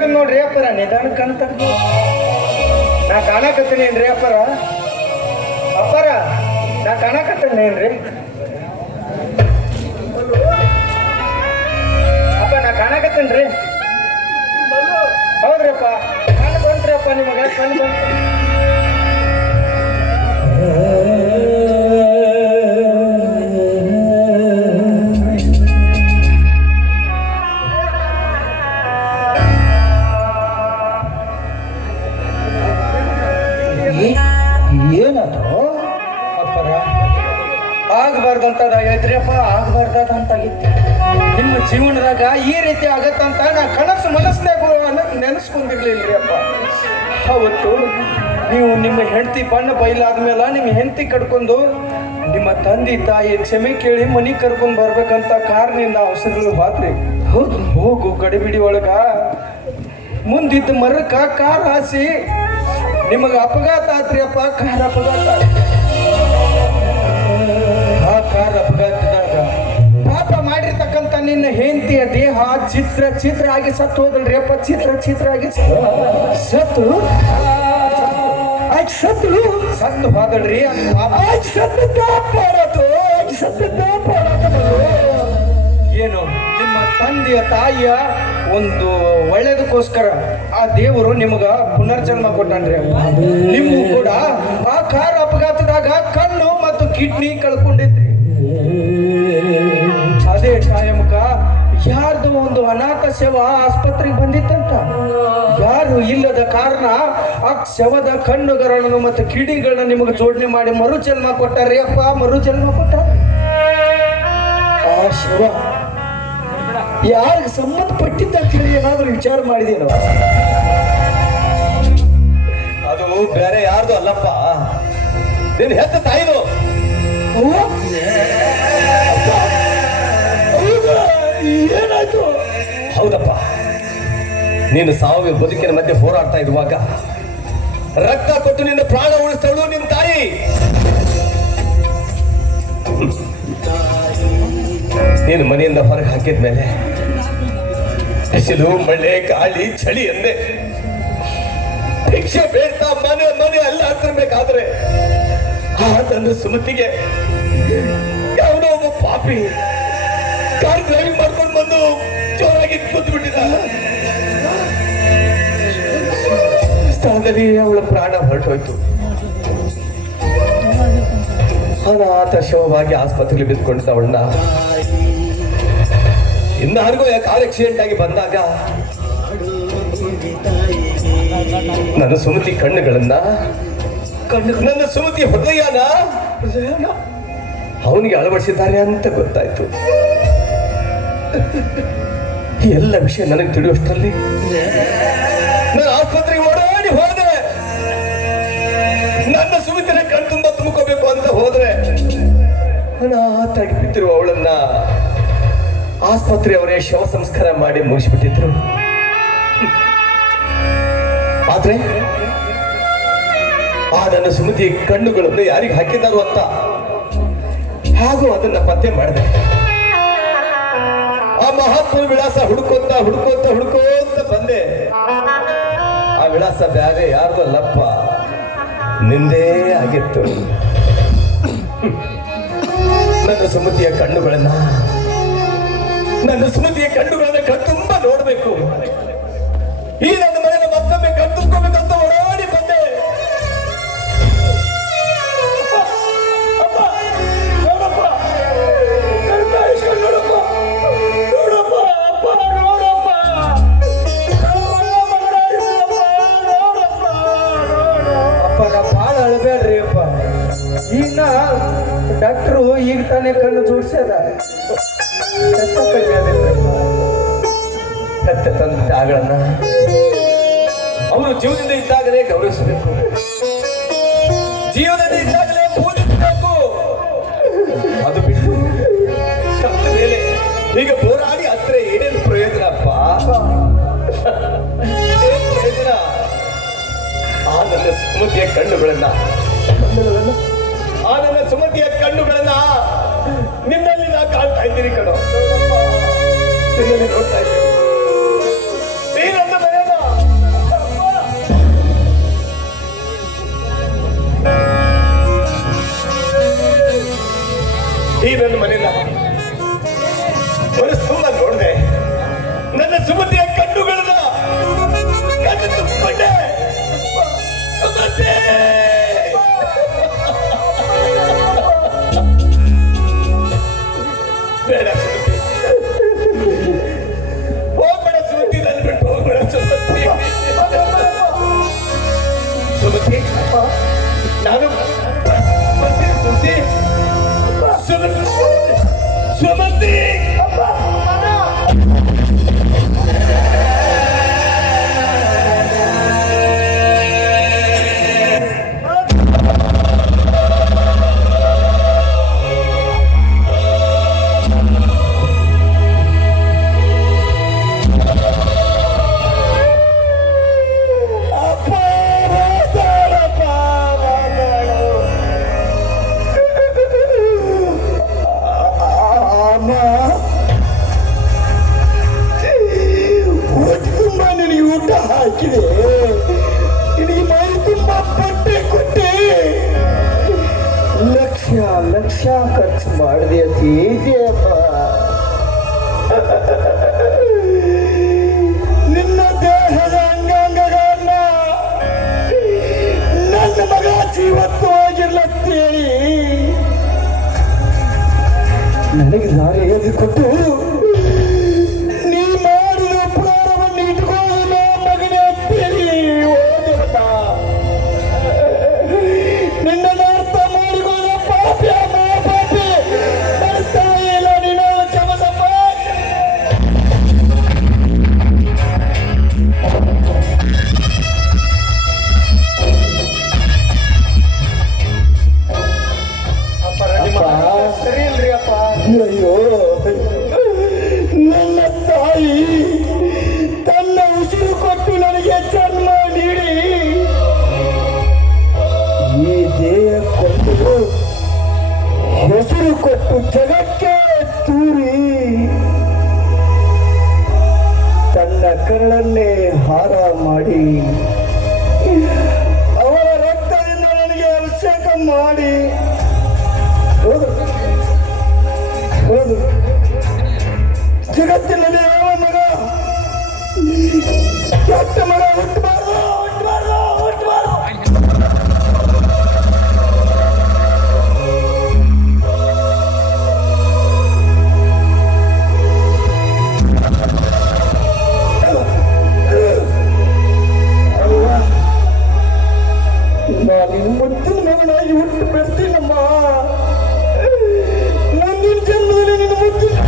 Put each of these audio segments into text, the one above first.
ಆಗದ್ ನೋಡ್ರಿ ಅಪ್ಪರ ನಿಧಾನಕ್ಕಂತ ನಾ ಕಾಣಕತ್ತೀನೇನ್ರಿ ಅಪ್ಪರ ಅಪ್ಪರ ನಾ? ಕಾಣಕತ್ತೇನೇನ್ರಿ ಅಪ್ಪ, ನಾ ಕಾಣಕತ್ತೇನ್ರಿ ಹೌದ್ರಪ್ಪ ಕಾಣ್ ಬಂತ್ರಪ್ಪ ನಿಮಗೆ ಕಣ್ ಬಂತ್ರಿ. ಆಗ್ಬಾರ್ದಂತಾಗಿತ್ತು. ನಿಮ್ಮ ಜೀವನದಾಗ ಈ ರೀತಿ ಆಗತ್ತಂತ ನಾ ಕನಸು ಮನಸ್ಸಿನಾಗ ನೆನೆಸ್ಕೊಂಡಿರ್ಲಿಲ್ಲ ರೀ ಅಪ್ಪ. ಅವತ್ತು ನೀವು ನಿಮ್ಮ ಹೆಂಡತಿ ಬಣ್ಣ ಬೈಲಾದ್ಮೇಲೆ ನಿಮ್ಮ ಹೆಂಡತಿ ಕಟ್ಕೊಂಡು ನಿಮ್ಮ ತಂದೆ ತಾಯಿ ಕ್ಷಮೆ ಕೇಳಿ ಮನಿ ಕರ್ಕೊಂಡು ಬರ್ಬೇಕಂತ ಕಾರ್ನಿಂದ ಅವಸರಗಳು ಬಾತ್ರಿ. ಹೌದು. ಹೋಗು ಗಡಿಬಿಡಿ ಒಳಗ. ಮುಂದಿದ್ದ ಮರಕ್ಕ ಕಾರ್ ಹಾಸಿ. ನಿಮಗೆ ಅಪಘಾತ ಆತ್ರಿ ಅಪ್ಪ. ಕಾರ್ ಅಪಘಾತ. ಆ ಕಾರ್ ಅಪಘಾತದ ನಿನ್ನ ಹೆಂಡತಿಯ ದೇಹ ಚಿತ್ರ ಚಿತ್ರ ಆಗಿ ಸತ್ತು ಹೋದಲ್ರಿ ಅಪ್ಪ ಚಿತ್ರ ಚಿತ್ರ ಆಗಿ ಸತ್ತು ಸತ್ತು? ಸತ್ತು? ಹೋದ್ರಿ ಆಯ್ತು ಸತ್ತು ಆಯ್ತು ಸತ್ತು ಏನು, ನಿಮ್ಮ ತಂದೆಯ ತಾಯಿಯ ಒಂದು ಒಳ್ಳೇದಕ್ಕೋಸ್ಕರ ಆ ದೇವರು ನಿಮಗ ಪುನರ್ಜನ್ಮ ಕೊಟ್ಟನ್ರಿ. ನಿಮ್ಮ ಕೂಡ ಆ ಕಾರ್ ಅಪಘಾತದಾಗ ಕಣ್ಣು ಮತ್ತು ಕಿಡ್ನಿ ಕಳ್ಕೊಂಡಿದ್ರಿ. ಅದೇ ಟೈಮ್ಕ ಯಾರ್ದು ಒಂದು ಅನಾಥ ಶವ ಆಸ್ಪತ್ರೆಗೆ ಬಂದಿತ್ತಂತ? ಯಾರು ಇಲ್ಲದ ಕಾರಣ ಆ ಶವದ ಕಣ್ಣುಗಳನ್ನು ಮತ್ತು ಕಿಡಿಗಳನ್ನ ನಿಮಗೆ ಜೋಡಣೆ ಮಾಡಿ ಮರು ಜನ್ಮ ಕೊಟ್ಟಾರೆ. ಅಪ್ಪ ಮರು ಜನ್ಮ ಕೊಟ್ಟಾರ. ಆ ಶವ ಯಾರಿಗೆ ಸಂಬಂಧಪಟ್ಟಿದ್ದ ಕೇಳಿ ಏನಾದ್ರೂ ವಿಚಾರ ಮಾಡಿದೇನೋ ಅದು ಬೇರೆ ಯಾರ್ದು ಅಲ್ಲಪ್ಪ. ನಿನ್ ಹೆತ್ತ ತಾಯಿದು? ಏನಾಯ್ತು? ಹೌದಪ್ಪ. ನೀನು ಸಾವಿ ಬದುಕಿನ ಮಧ್ಯೆ ಹೋರಾಡ್ತಾ ಇರುವಾಗ ರಕ್ತ ಕೊಟ್ಟು ನಿನ್ನ ಪ್ರಾಣ ಉಳಿಸ್ತಾಳು ನಿನ್ನ ತಾಯಿ. ನೀನು ಮನೆಯಿಂದ ಹೊರಗೆ ಹಾಕಿದ್ಮೇಲೆ ಬಿಸಿಲು, ಮಳೆ, ಗಾಳಿ ಚಳಿ ಅಂದೆ ಭಿಕ್ಷೆ ಬೇಡ್ತಾ ಮನೆ ಮನೆ ಅಲ್ಲ ಹಾಕಿರ್ಬೇಕಾದ್ರೆ ಆ ನನ್ನ ಸುಮತಿಗೆ ಯಾವುದೋ ಒಬ್ಬ ಪಾಪಿ ಕಾರ್ ಸ್ಥಳದಲ್ಲಿ ಅವಳ ಪ್ರಾಣ ಹೊರಟೋಯ್ತು. ಅನಾಥ ಶವವಾಗಿ ಆಸ್ಪತ್ರೆಯಲ್ಲಿ ಬಿದ್ದುಕೊಂಡ ಅವಳನ್ನ ಇನ್ನಾರಿಗೂ ಕಾರ್ ಆಕ್ಸಿಡೆಂಟ್ ಆಗಿ ಬಂದಾಗ ನನ್ನ ಸುಮತಿ ಕಣ್ಣುಗಳನ್ನ ಕಣ್ಣು ನನ್ನ ಸುಮತಿ ಹೃದಯನ ಅವನಿಗೆ ಅಳವಡಿಸಿದ್ದಾರೆ ಅಂತ ಗೊತ್ತಾಯ್ತು. ಎಲ್ಲ ವಿಷಯ ನನಗೆ ತಿಳಿಯೋಷ್ಟರಲ್ಲಿ ನಾನು ಆಸ್ಪತ್ರೆಗೆ ಅಂತ ಹೋದ್ರೆ ಅನಾಥಾಗಿ ಬಿದ್ದಿರುವ ಅವಳನ್ನ ಆಸ್ಪತ್ರೆ ಅವರೇ ಶವ ಸಂಸ್ಕಾರ ಮಾಡಿ ಮುಗಿಸ್ಬಿಟ್ಟಿದ್ರು. ಆದ್ರೆ ಆ ನನ್ನ ಸುಮತಿ ಕಣ್ಣುಗಳನ್ನು ಯಾರಿಗೆ ಹಾಕಿದ್ದಾರೋ ಅಂತ ಹಾಗೂ ಅದನ್ನ ಪತ್ತೆ ಮಾಡಿದೆ. ಆ ಮಹಾತ್ಮ ವಿಳಾಸ ಹುಡುಕೋತ ಹುಡುಕೋತ ಹುಡುಕೋತ ಬಂದೆ. ಆ ವಿಳಾಸ ಬ್ಯಾರೆ ಯಾರ್ದು ಅಲ್ಲಪ್ಪ ನಿಂದೇ ಆಗಿತ್ತು. ನನ್ನ ಸುಮತಿಯ ಕಣ್ಣುಗಳನ್ನ ನನ್ನ ಸುಮತಿಯ ಕಣ್ಣುಗಳನ್ನ ಕಣ್ತುಂಬ ನೋಡಬೇಕು. ಈ ಡಾಕ್ಟ್ರು ಈಗ ತಾನೇ ಕಣ್ಣು ಜೋಡಿಸ್ಯಾರ. ಕತ್ತ ತಂದ ತಾಯಿಗಳನ್ನ ಅವರು ಜೀವನದಿಂದ ಇದ್ದಾಗಲೇ ಗೌರವಿಸಬೇಕು. ಜೀವನದಿಂದ ಇದ್ದಾಗಲೇ ಪೂಜಿಸಬೇಕು. ಅದು ಬಿಟ್ಟು ಸತ್ತ ಮೇಲೆ ಈಗ ಹೋರಾಡಿ ಹತ್ರ ಏನೇನು ಪ್ರಯೋಜನಪ್ಪ ಪ್ರಯೋಜನ? ಆ ನನ್ನ ಸ್ಮೃತಿಯ ಕಣ್ಣುಗಳನ್ನ ನಾ ಕಾಣ್ತಾ ಇದ್ದೀನಿ ಕಣೋ ನಿನ್ನಲ್ಲಿ ಖರ್ಚು ಮಾಡಿದೆ ನಿನ್ನ ದೇಹದ ಅಂಗಾಂಗಗಳನ್ನ ನನ್ನ ಮಗ ಜೀವತ್ತು ಜೀವತ್ವವಾಗಿರ್ಲತ್ತೇಳಿ ನನಗೆ ದಾರಿ ನೀ ತನ್ನ ಕರಳನ್ನೇ ಹಾರ ಮಾಡಿ ಮಗನಾಗಿ ಹುಟ್ಟು ಬೆಳ್ತೀನಮ್ಮ ಮುಂದಿನ ಜನ್ಮದಲ್ಲಿ ನಿನ್ನ ಮುದ್ದಿನ ಮೆಚ್ಚಿದೆ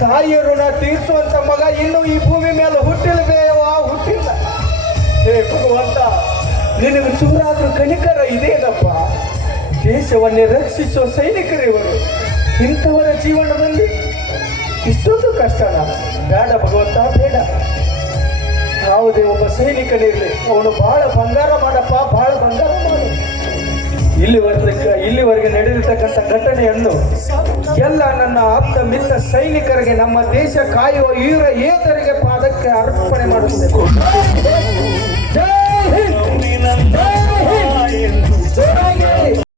ತಾಯಿಯ ಋಣ ತೀರಿಸುವಂತ ಮಗ ಇನ್ನು ಈ ಭೂಮಿ ಮೇಲೆ ಹುಟ್ಟಿಲ್ವೇವಾ ಹುಟ್ಟಿಲ್ಲ. ಹೇ ಭಗವಂತ, ನಿನಗೆ ಚೂರಾದ್ರೂ ಕಣಿಕರ ಇದೇನಪ್ಪ? ದೇಶವನ್ನೇ ರಕ್ಷಿಸುವ ಸೈನಿಕರಿವರು ಇಂಥವರ ಜೀವನದಲ್ಲಿ ಇಷ್ಟೊಂದು ಕಷ್ಟನ ಬೇಡ ಭಗವಂತ, ಬೇಡ. ಯಾವುದೇ ಒಬ್ಬ ಸೈನಿಕನಿರಲಿ, ಅವನು ಬಹಳ ಬಂಗಾರ ಮಾಡಪ್ಪ ಬಹಳ ಬಂಗಾರ ಇಲ್ಲಿವರೆಗೆ ಇಲ್ಲಿವರೆಗೆ ನಡೆದಿರ್ತಕ್ಕಂಥ ಘಟನೆಯನ್ನು ಎಲ್ಲ ನನ್ನ ಆಪ್ತ ಮಿತ್ರ ಸೈನಿಕರಿಗೆ, ನಮ್ಮ ದೇಶ ಕಾಯುವ ವೀರ ಏತರಿಗೆ ಪಾದಕ್ಕೆ ಅರ್ಪಣೆ ಹಿಂದ್!